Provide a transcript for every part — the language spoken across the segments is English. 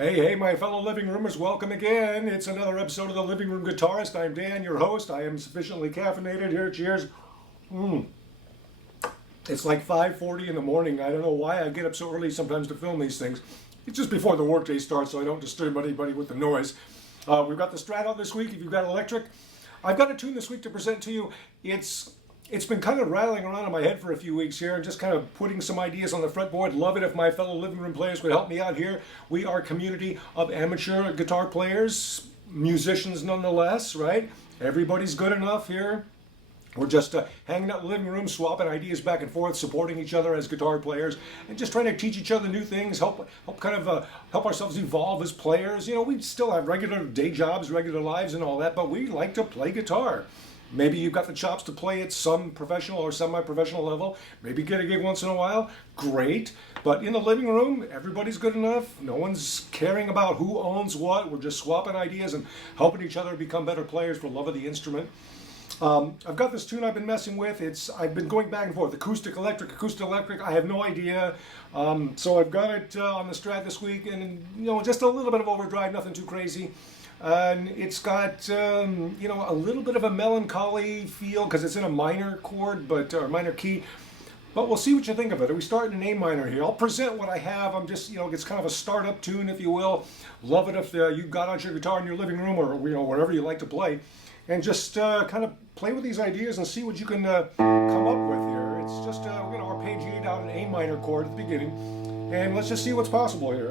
Hey, my fellow living roomers, welcome again. It's another episode of the Living Room Guitarist. I'm Dan, your host. I am sufficiently caffeinated here. Cheers. It's like 5:40 in the morning. I don't know why I get up so early sometimes to film these things. It's just before the workday starts, so I don't disturb anybody with the noise. We've got the Strat out this week. If you've got electric, I've got a tune this week to present to you. It's been kind of rattling around in my head for a few weeks here and just kind of putting some ideas on the fretboard. Love it if my fellow living room players would help me out here. We are a community of amateur guitar players, musicians nonetheless, right? Everybody's good enough here. We're just hanging out in the living room, swapping ideas back and forth, supporting each other as guitar players, and just trying to teach each other new things, help ourselves evolve as players. You know, we still have regular day jobs, regular lives and all that, but we like to play guitar. Maybe you've got the chops to play at some professional or semi-professional level. Maybe get a gig once in a while. Great. But in the living room, everybody's good enough. No one's caring about who owns what. We're just swapping ideas and helping each other become better players for love of the instrument. I've got this tune I've been messing with. I've been going back and forth. Acoustic, electric. I have no idea. So I've got it on the Strat this week, and just a little bit of overdrive, nothing too crazy. And it's got a little bit of a melancholy feel because it's in a minor chord, or minor key. But we'll see what you think of it. We start in an A minor here. I'll present what I have. I'm just, it's kind of a startup tune, if you will. Love it if you've got out your guitar in your living room or wherever you like to play, and just kind of play with these ideas and see what you can come up with here. It's just we're going to arpeggiate out an A minor chord at the beginning, and let's just see what's possible here.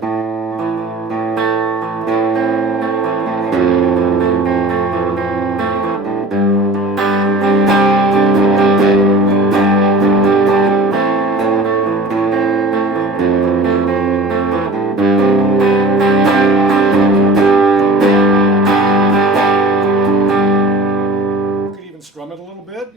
Strum it a little bit,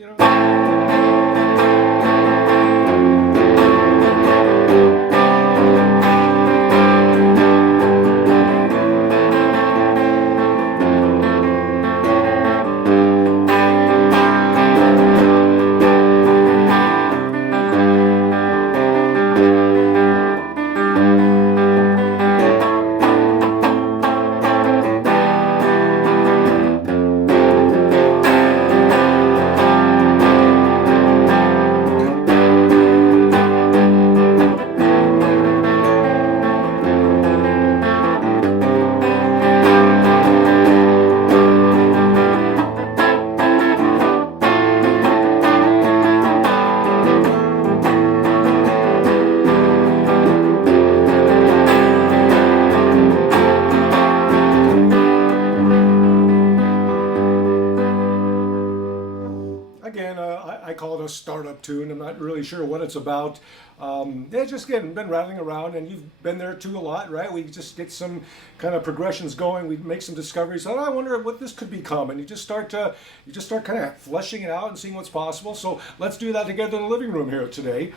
Again, I call it a startup tune. I'm not really sure what it's about. It's just been rattling around, and you've been there too a lot, right? We just get some kind of progressions going. We make some discoveries. Oh, I wonder what this could become, and you just start kind of fleshing it out and seeing what's possible. So let's do that together in the living room here today.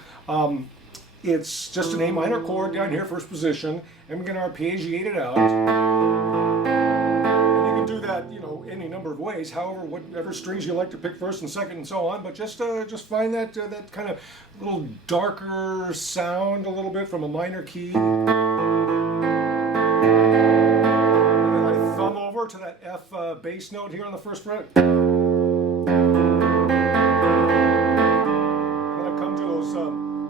It's just an A minor chord down here, first position, and we're going to arpeggiate it out. Do that, any number of ways. However, whatever strings you like to pick first and second and so on. But just find that kind of little darker sound a little bit from a minor key. And then I thumb over to that F bass note here on the first fret. And then I come to those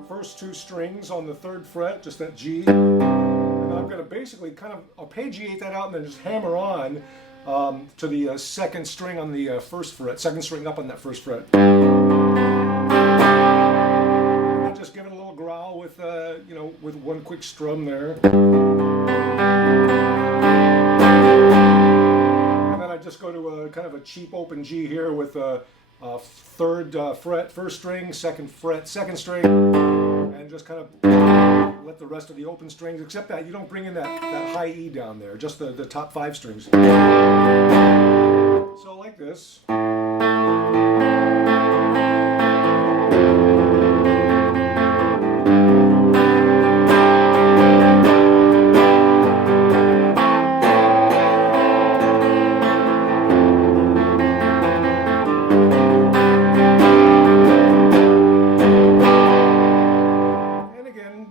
first two strings on the third fret, just that G. And I'm going to basically kind of arpeggiate that out and then just hammer on to the second string on the first fret, second string up on that first fret. And then just give it a little growl with, with one quick strum there. And then I just go to a kind of a cheap open G here with a third fret, first string, second fret, second string, and just kind of let the rest of the open strings, except that you don't bring in that high E down there, just the top 5 strings. So like this. And again,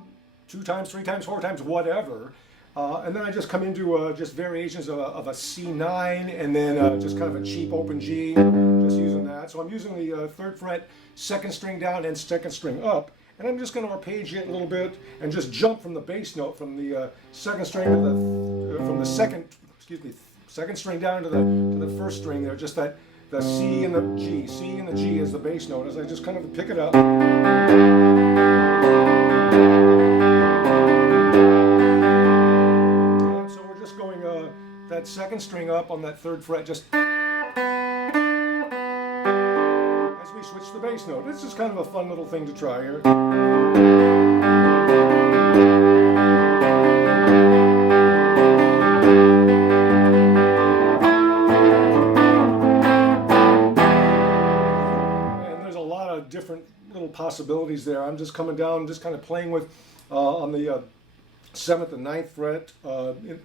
2 times, 3 times, 4 times, whatever. And then I just come into just variations of a C9 and then just kind of a cheap open G, just using that. So I'm using the 3rd fret, 2nd string down and 2nd string up. And I'm just going to arpeggiate it a little bit and just jump from the bass note from the 2nd string to from the 2nd string down to the 1st string there. Just that the C and the G. C and the G is the bass note as I just kind of pick it up. That 2nd string up on that 3rd fret just as we switch the bass note. It's just kind of a fun little thing to try here. And there's a lot of different little possibilities there. I'm just coming down, just kind of playing with on the 7th and 9th fret,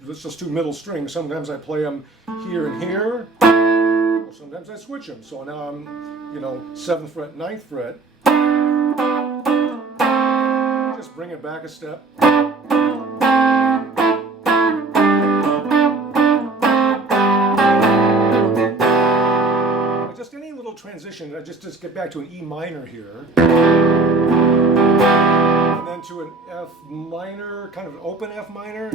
it's just 2 middle strings. Sometimes I play them here and here, or sometimes I switch them. So now I'm, 7th fret, 9th fret. Just bring it back a step. Just any little transition, just get back to an E minor here. And then to an F minor, kind of an open F minor.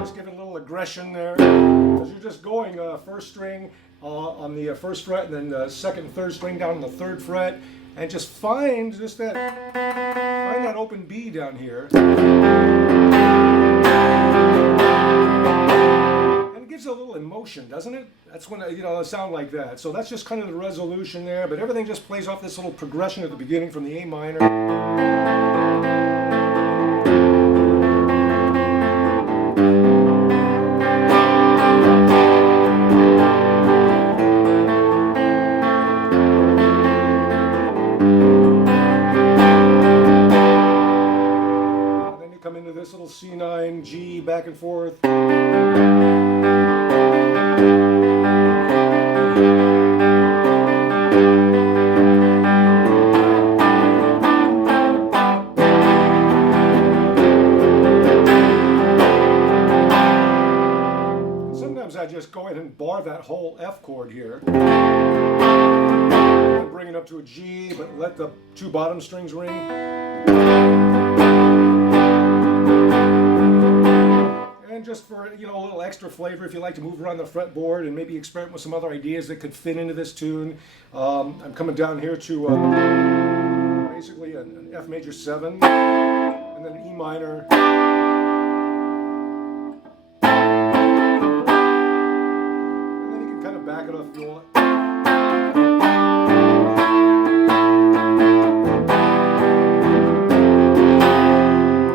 Just give it a little aggression there. Because you're just going 1st string on the 1st fret and then the 2nd and 3rd string down on the 3rd fret. And just find that open B down here. And it gives it a little emotion, doesn't it? That's when it'll sound like that. So that's just kind of the resolution there, but everything just plays off this little progression at the beginning from the A minor. And then you come into this little C9, G, back and forth. I just go ahead and bar that whole F chord here. And bring it up to a G, but let the 2 bottom strings ring. And just for a little extra flavor, if you like to move around the fretboard and maybe experiment with some other ideas that could fit into this tune, I'm coming down here to basically an F major 7, and then an E minor. Back it off if you want.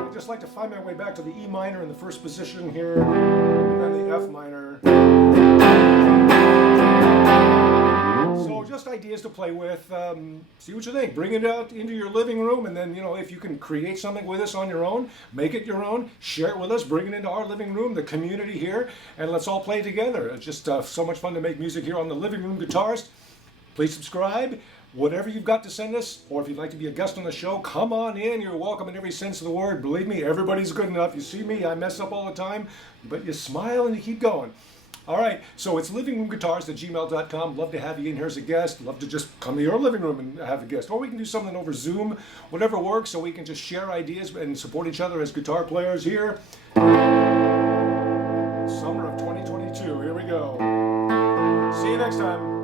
I just like to find my way back to the E minor in the 1st position here, and then the F minor. So just ideas to play with. See what you think. Bring it out into your living room, and then if you can create something with us on your own, make it your own, share it with us, bring it into our living room, the community here, and let's all play together. It's just so much fun to make music here on the Living Room Guitarist. Please subscribe. Whatever you've got to send us, or if you'd like to be a guest on the show, come on in. You're welcome in every sense of the word. Believe me, everybody's good enough. You see me, I mess up all the time, but you smile and you keep going. All right, so it's livingroomguitarist@gmail.com. Love to have you in here as a guest. Love to just come to your living room and have a guest. Or we can do something over Zoom, whatever works, so we can just share ideas and support each other as guitar players here. Summer of 2022, here we go. See you next time.